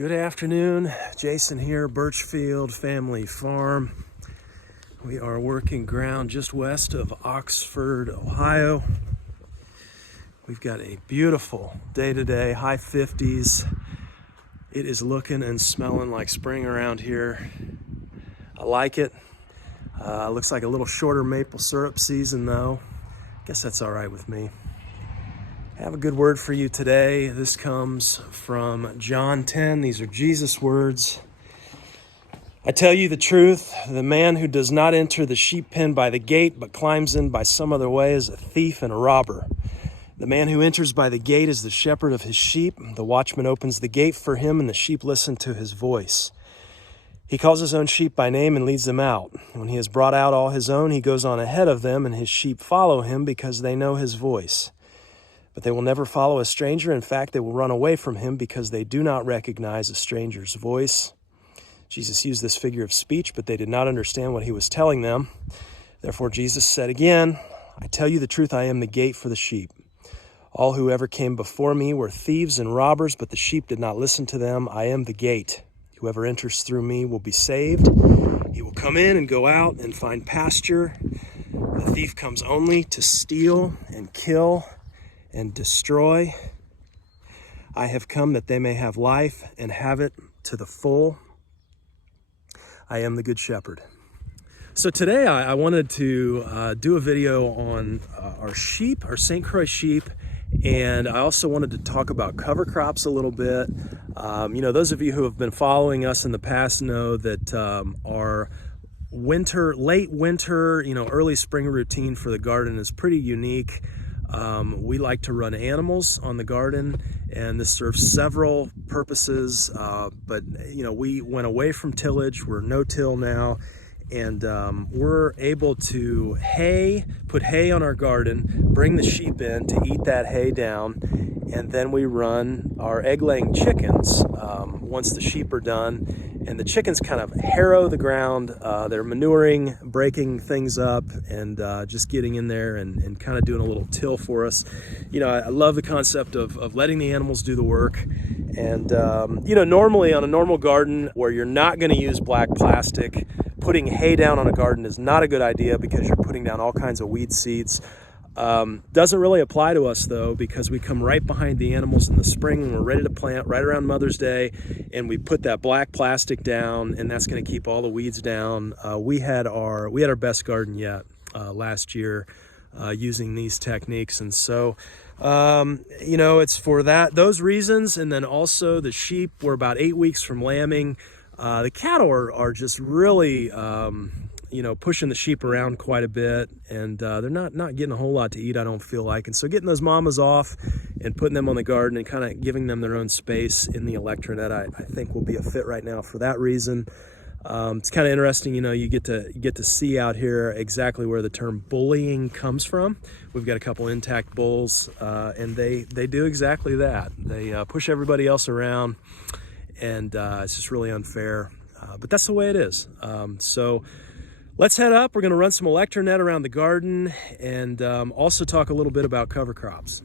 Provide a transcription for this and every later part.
Good afternoon, Jason here, Birchfield Family Farm. We are working ground just west of Oxford, Ohio. We've got a beautiful day today, high 50s. It is looking and smelling like spring around here. I like it. Looks like a little shorter maple syrup season though. Guess that's all right with me. I have a good word for you today. This comes from John 10. These are Jesus' words. I tell you the truth, the man who does not enter the sheep pen by the gate, but climbs in by some other way is a thief and a robber. The man who enters by the gate is the shepherd of his sheep. The watchman opens the gate for him, and the sheep listen to his voice. He calls his own sheep by name and leads them out. When he has brought out all his own, he goes on ahead of them, and his sheep follow him because they know his voice. But they will never follow a stranger. In fact, they will run away from him because they do not recognize a stranger's voice. Jesus used this figure of speech, but they did not understand what he was telling them. Therefore, Jesus said again, I tell you the truth, I am the gate for the sheep. All who ever came before me were thieves and robbers, but the sheep did not listen to them. I am the gate. Whoever enters through me will be saved. He will come in and go out and find pasture. The thief comes only to steal and kill and destroy. I have come that they may have life and have it to the full. I am the good shepherd. So today I wanted to do a video on our sheep, our St. Croix sheep, and I also wanted to talk about cover crops a little bit. Those of you who have been following us in the past know that our late winter, early spring routine for the garden is pretty unique. We like to run animals on the garden, and this serves several purposes, but we went away from tillage. We're no-till now, and we're able to put hay on our garden, bring the sheep in to eat that hay down, and then we run our egg-laying chickens once the sheep are done. And the chickens kind of harrow the ground. They're manuring, breaking things up, and just getting in there and kind of doing a little till for us. I love the concept of letting the animals do the work. And, normally on a normal garden where you're not going to use black plastic, putting hay down on a garden is not a good idea because you're putting down all kinds of weed seeds. Doesn't really apply to us though, because we come right behind the animals in the spring when we're ready to plant, right around Mother's Day, and we put that black plastic down, and that's going to keep all the weeds down. We had our best garden yet last year using these techniques, and so it's for those reasons. And then also the sheep, we're about 8 weeks from lambing. The cattle are just really pushing the sheep around quite a bit, and they're not getting a whole lot to eat, I don't feel like. And so getting those mamas off and putting them on the garden and kind of giving them their own space in the electronet, I think will be a fit right now for that reason. It's kind of interesting, you get to see out here exactly where the term bullying comes from. We've got a couple intact bulls, and they do exactly that. They push everybody else around, and it's just really unfair. But that's the way it is. So let's head up. We're going to run some electronet around the garden, and also talk a little bit about cover crops.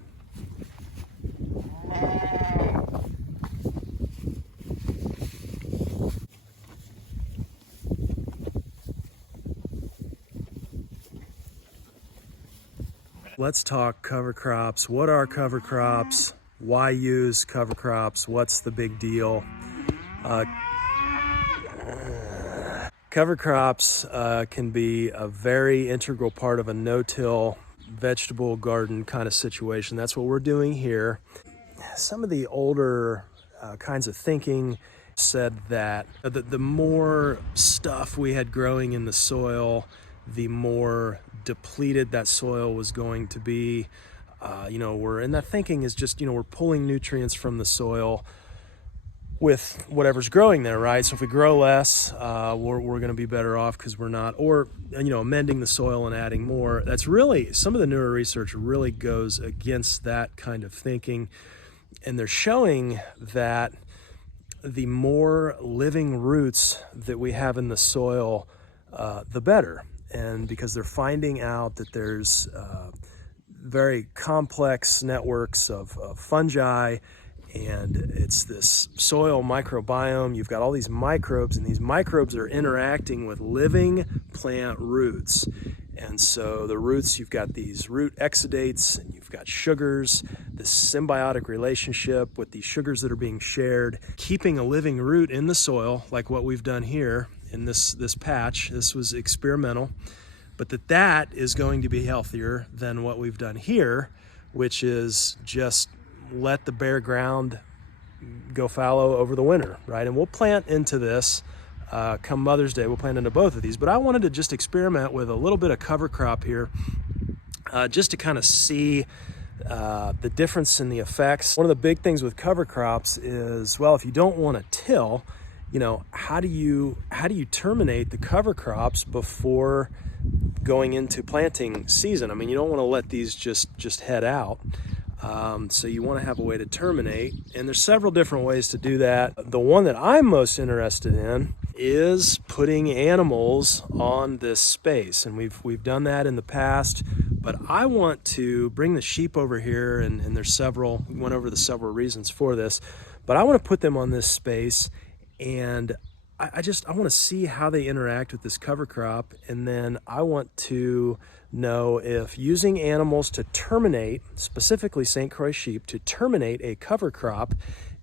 Let's talk cover crops. What are cover crops? Why use cover crops? What's the big deal? Cover crops can be a very integral part of a no-till vegetable garden kind of situation. That's what we're doing here. Some of the older kinds of thinking said that the more stuff we had growing in the soil, the more depleted that soil was going to be. That thinking is just, we're pulling nutrients from the soil with whatever's growing there, right? So if we grow less, we're going to be better off because we're not, or, amending the soil and adding more. That's really, some of the newer research really goes against that kind of thinking. And they're showing that the more living roots that we have in the soil, the better. And because they're finding out that there's very complex networks of fungi And it's this soil microbiome. You've got all these microbes, and these microbes are interacting with living plant roots. And so the roots, you've got these root exudates, and you've got sugars, this symbiotic relationship with these sugars that are being shared, keeping a living root in the soil, like what we've done here in this patch. This was experimental, but that is going to be healthier than what we've done here, which is just let the bare ground go fallow over the winter, right? And we'll plant into this come Mother's Day. We'll plant into both of these, but I wanted to just experiment with a little bit of cover crop here, just to kind of see the difference in the effects. One of the big things with cover crops is, well, if you don't want to till, you know, how do you terminate the cover crops before going into planting season? I mean, you don't want to let these just head out. So you want to have a way to terminate, and there's several different ways to do that. The one that I'm most interested in is putting animals on this space, and we've done that in the past, but I want to bring the sheep over here, and there's several, we went over the several reasons for this, but I want to put them on this space, and I want to see how they interact with this cover crop, and then I want to know if using animals to terminate, specifically St. Croix sheep, to terminate a cover crop,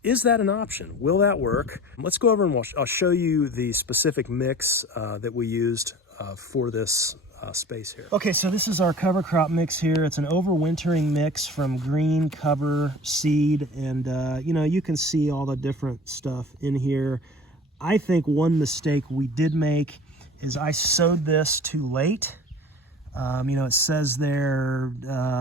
is that an option? Will that work? Let's go over and I'll show you the specific mix that we used for this space here. Okay, so this is our cover crop mix here. It's an overwintering mix from green cover seed, and you know, you can see all the different stuff in here. I think one mistake we did make is I sowed this too late. You know, it says there,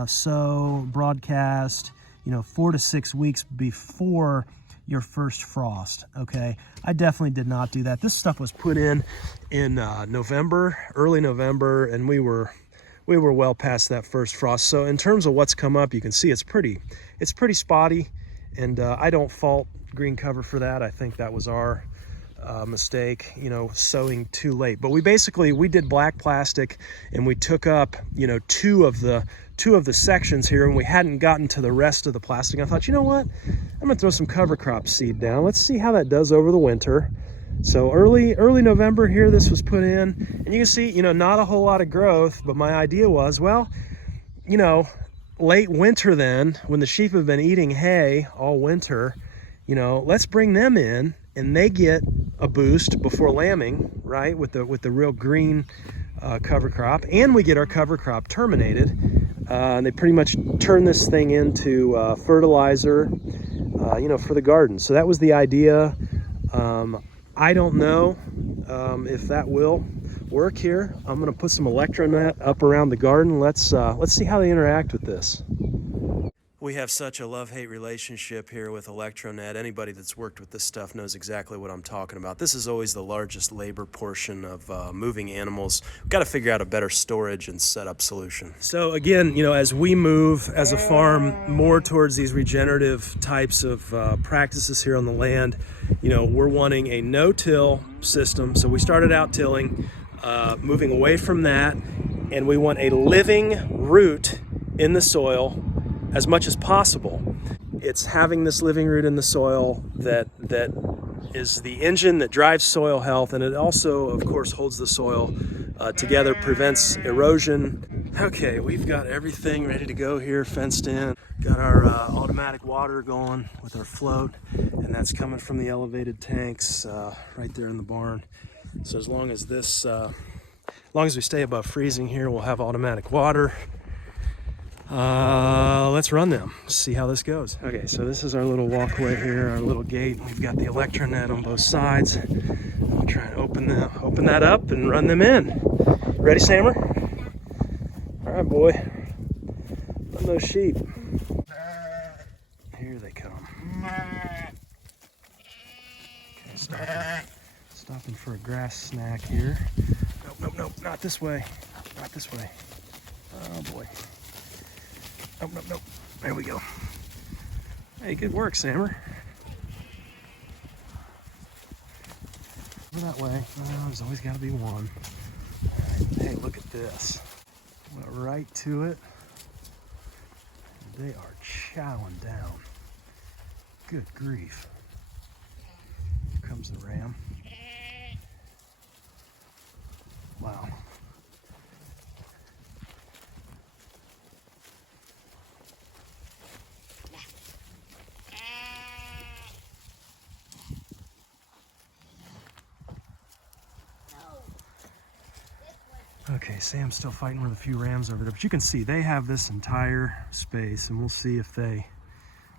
sow, broadcast, you know, 4 to 6 weeks before your first frost, okay? I definitely did not do that. This stuff was put in November, early November, and we were well past that first frost. So in terms of what's come up, you can see it's pretty spotty, and I don't fault green cover for that. I think that was our mistake, you know, sowing too late. But we did black plastic, and we took up, you know, two of the sections here, and we hadn't gotten to the rest of the plastic. I thought, you know what, I'm gonna throw some cover crop seed down. Let's see how that does over the winter. So early November here, this was put in, and you can see, you know, not a whole lot of growth, but my idea was, well, you know, late winter then, when the sheep have been eating hay all winter, you know, let's bring them in, and they get a boost before lambing, right, with the real green cover crop, and we get our cover crop terminated, and they pretty much turn this thing into fertilizer, you know, for the garden. So that was the idea. I don't know if that will work here. I'm gonna put some electronet up around the garden. Let's see how they interact with this. We have such a love-hate relationship here with electronet. Anybody that's worked with this stuff knows exactly what I'm talking about. This is always the largest labor portion of moving animals. We've got to figure out a better storage and setup solution. So again, you know, as we move as a farm more towards these regenerative types of practices here on the land, you know, we're wanting a no-till system. So we started out tilling, moving away from that, and we want a living root in the soil as much as possible. It's having this living root in the soil that is the engine that drives soil health, and it also, of course, holds the soil together, prevents erosion. Okay, we've got everything ready to go here, fenced in. Got our automatic water going with our float, and that's coming from the elevated tanks right there in the barn. So as long as we stay above freezing here, we'll have automatic water. Let's run them, see how this goes. Okay, so this is our little walkway here, our little gate. We've got the electronet on both sides. I'll try and open that up and run them in. Ready, Sammer? All right, boy. Run those sheep. Here they come. Okay, stopping for a grass snack here. Nope, not this way. Not this way. Oh boy. Nope. There we go. Hey, good work, Sammer. Over that way. Oh, there's always got to be one. Right. Hey, look at this. Went right to it. They are chowing down. Good grief. Here comes the ram. Wow. Okay, Sam's still fighting with a few rams over there, but you can see they have this entire space, and we'll see if they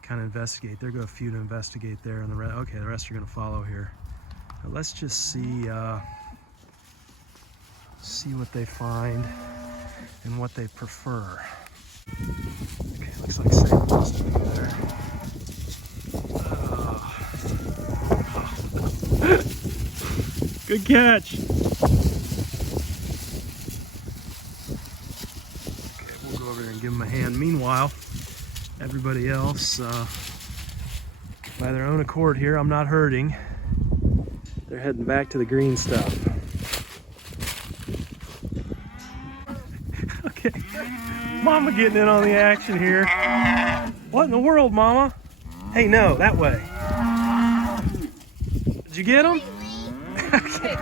kind of investigate. There go a few to investigate there, and the rest, okay, the rest are going to follow here. But let's just see what they find and what they prefer. Okay, looks like Sam wants to be there. Good catch. Give them a hand. Meanwhile, everybody else, by their own accord here, I'm not hurting. They're heading back to the green stuff. Okay, Mama getting in on the action here. What in the world, Mama? Hey, no, that way. Did you get them? Okay.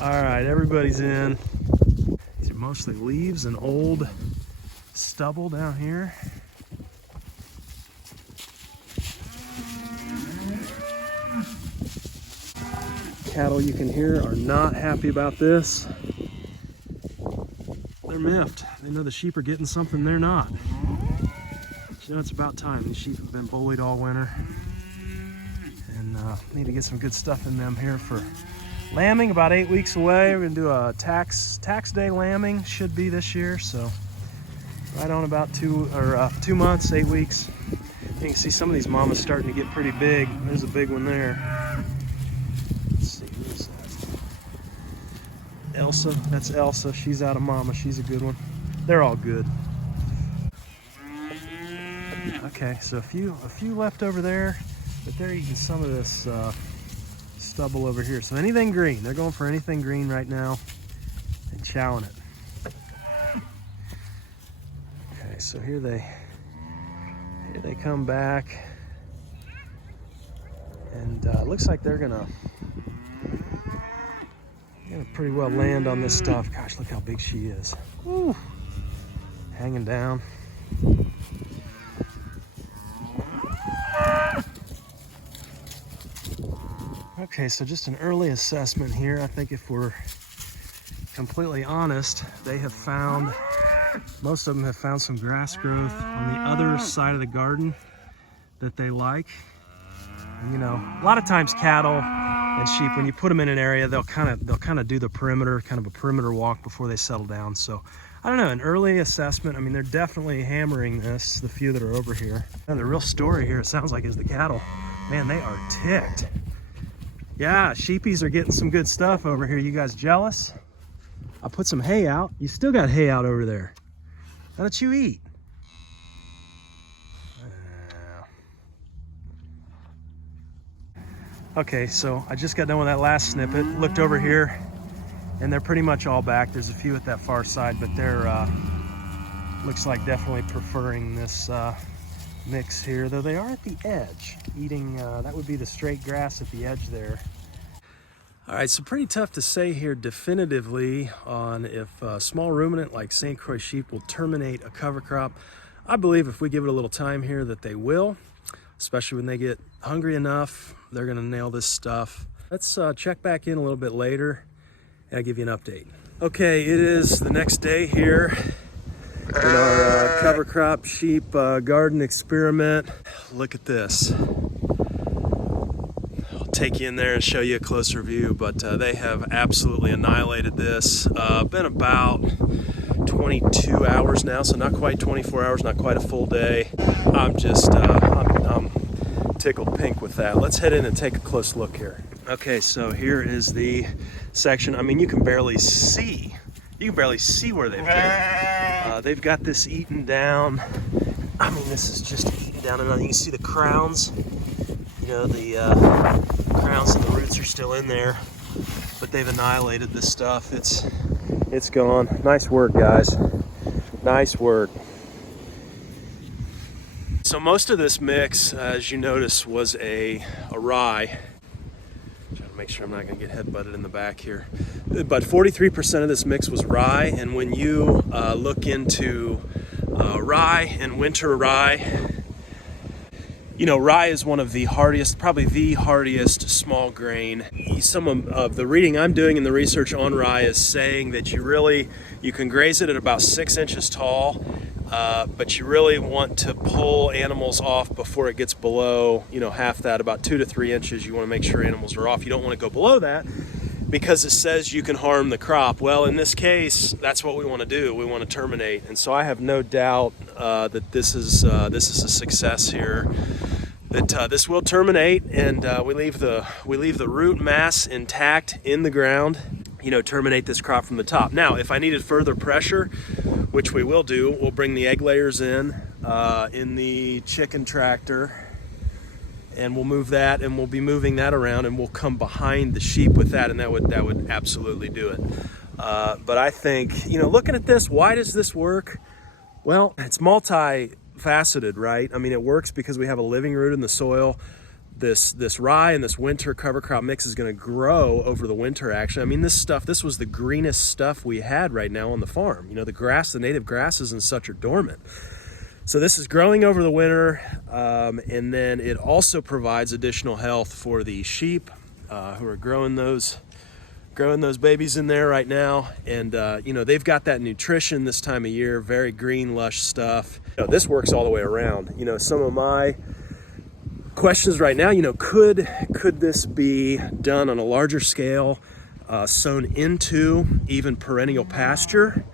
All right, everybody's in. These are mostly leaves and old stubble down here. Cattle, you can hear, are not happy about this. They're miffed. They know the sheep are getting something they're not. But you know, it's about time. These sheep have been bullied all winter, and need to get some good stuff in them here for lambing. About 8 weeks away. We're gonna do a tax day lambing, should be this year, so right on about 2 months, 8 weeks. You can see some of these mamas starting to get pretty big. There's a big one there. Let's see, who's that? Elsa, that's Elsa. She's out of mama. She's a good one. They're all good. Okay, so a few left over there, but they're eating some of this stubble over here. So anything green, they're going for anything green right now and chowing it. So here they come back, and looks like they're gonna pretty well land on this stuff. Gosh, look how big she is. Woo. Hanging down. Okay, so just an early assessment here. I think if we're completely honest, they have found, most of them have found some grass growth on the other side of the garden that they like. And, you know, a lot of times cattle and sheep, when you put them in an area, they'll kind of do the perimeter, kind of a perimeter walk before they settle down. So I don't know, an early assessment. I mean, they're definitely hammering this, the few that are over here. And the real story here, it sounds like, is the cattle. Man, they are ticked. Yeah, sheepies are getting some good stuff over here. You guys jealous? I put some hay out. You still got hay out over there. Why don't you eat? Okay, so I just got done with that last snippet. Looked over here, and they're pretty much all back. There's a few at that far side, but they're looks like definitely preferring this mix here, though they are at the edge eating. That would be the straight grass at the edge there. All right, so pretty tough to say here definitively on if a small ruminant like St. Croix sheep will terminate a cover crop. I believe if we give it a little time here that they will, especially when they get hungry enough. They're gonna nail this stuff. Let's check back in a little bit later and I'll give you an update. Okay, it is the next day here in our cover crop sheep garden experiment. Look at this. I'll take you in there and show you a closer view, but they have absolutely annihilated this. Been about 22 hours now, so not quite 24 hours, not quite a full day. I'm just, I'm tickled pink with that. Let's head in and take a close look here. Okay, so here is the section. I mean, you can barely see where they've been. They've got this eaten down. I mean, this is just eaten down, and you can see the crowns. You know, the crowns and the roots are still in there, but they've annihilated this stuff. It's gone. Nice work, guys. Nice work. So most of this mix, as you notice, was a rye. Trying to make sure I'm not going to get headbutted in the back here. But 43% of this mix was rye, and when you look into rye and winter rye, you know, rye is one of the hardiest, probably the hardiest small grain. Some of the reading I'm doing and the research on rye is saying that you can graze it at about 6 inches tall, but you really want to pull animals off before it gets below, you know, half that, about 2 to 3 inches. You want to make sure animals are off. You don't want to go below that because it says you can harm the crop. Well, in this case, that's what we want to do. We want to terminate, and so I have no doubt that this is a success here. That this will terminate, and we leave the root mass intact in the ground. You know, terminate this crop from the top. Now, if I needed further pressure, which we will do, we'll bring the egg layers in the chicken tractor, and we'll move that, and we'll be moving that around, and we'll come behind the sheep with that, and that would absolutely do it. But I think, you know, looking at this, why does this work? Well, it's multifaceted, right? I mean, it works because we have a living root in the soil. This rye and this winter cover crop mix is going to grow over the winter, actually. I mean, this was the greenest stuff we had right now on the farm. You know, the native grasses and such are dormant. So this is growing over the winter, and then it also provides additional health for the sheep who are growing those babies in there right now. And you know, they've got that nutrition this time of year, very green, lush stuff. You know, this works all the way around. You know, some of my questions right now, you know, could this be done on a larger scale, sown into even perennial pasture,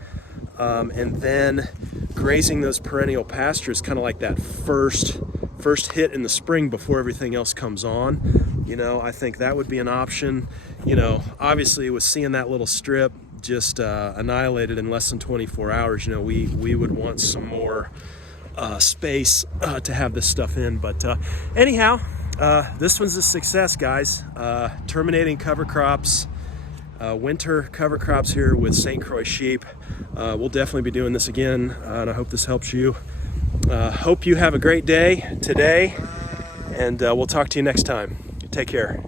and then grazing those perennial pastures, kind of like that first hit in the spring before everything else comes on. You know, I think that would be an option. You know, obviously with seeing that little strip just annihilated in less than 24 hours, you know, we would want some more space to have this stuff in. But anyhow, this one's a success, guys. Terminating cover crops, winter cover crops here with St. Croix sheep. We'll definitely be doing this again, and I hope this helps you. Hope you have a great day today, and we'll talk to you next time. Take care.